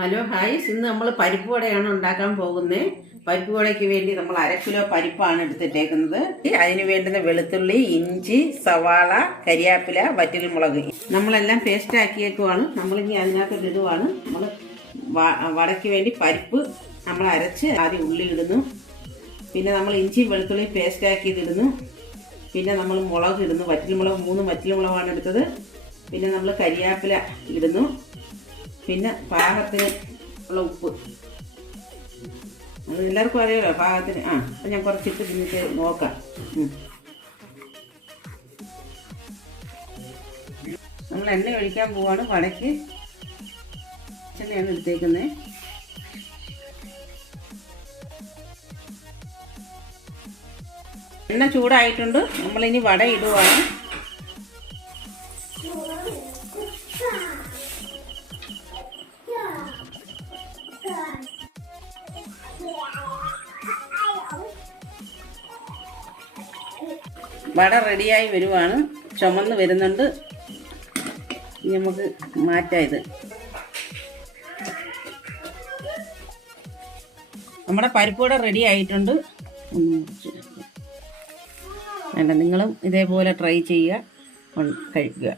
Hello ഹായ്സ്, ഇന്ന് നമ്മൾ പരിപ്പ് വടയാണ് ഉണ്ടാക്കാൻ പോകുന്നത്. പരിപ്പ് വടയ്ക്ക് വേണ്ടി നമ്മൾ 1/2 കിലോ പരിപ്പാണ് എടുത്തിട്ടേക്കുന്നത്. അതിന് വേണ്ടുന്ന വെളുത്തുള്ളി, ഇഞ്ചി, സവാള, കരിയാപ്പില, വറ്റൽമുളക് നമ്മളെല്ലാം പേസ്റ്റ് ആക്കിയേക്കുവാണ്. നമ്മളിനി അതിനകത്ത് ഇടുവാണ്. നമ്മൾ വടയ്ക്ക് വേണ്ടി പരിപ്പ് നമ്മൾ അരച്ച് ആദ്യം ഉള്ളി ഇടുന്നു. പിന്നെ നമ്മൾ ഇഞ്ചി വെളുത്തുള്ളി പേസ്റ്റ് ആക്കിയത് ഇടുന്നു. പിന്നെ നമ്മൾ മുളക് ഇടുന്നു. വറ്റൽമുളക് 3 വറ്റൽമുളകാണ് എടുത്തത്. പിന്നെ നമ്മൾ കരിയാപ്പില ഇടുന്നു. പിന്നെ പാകത്തിന് ഉള്ള ഉപ്പ്, അത് എല്ലാവർക്കും അറിയാമല്ലോ പാകത്തിന്. അപ്പം ഞാൻ കുറച്ചിട്ട് പിന്നിട്ട് നോക്കാം. നമ്മൾ എണ്ണ ഒഴിക്കാൻ പോവാണ്. വടയ്ക്ക് എണ്ണയാണ് എടുത്തേക്കുന്നത്. എണ്ണ ചൂടായിട്ടുണ്ട്. നമ്മളിനി വട ഇടുവാണ്. വട റെഡിയായി വരുവാണ്. ചുമന്ന് വരുന്നുണ്ട്. നമുക്ക് മാറ്റാം. ഇത് നമ്മുടെ പരിപ്പ് വട റെഡി ആയിട്ടുണ്ട്. വേണ്ട, നിങ്ങളും ഇതേപോലെ ട്രൈ ചെയ്യുക, കഴിക്കുക.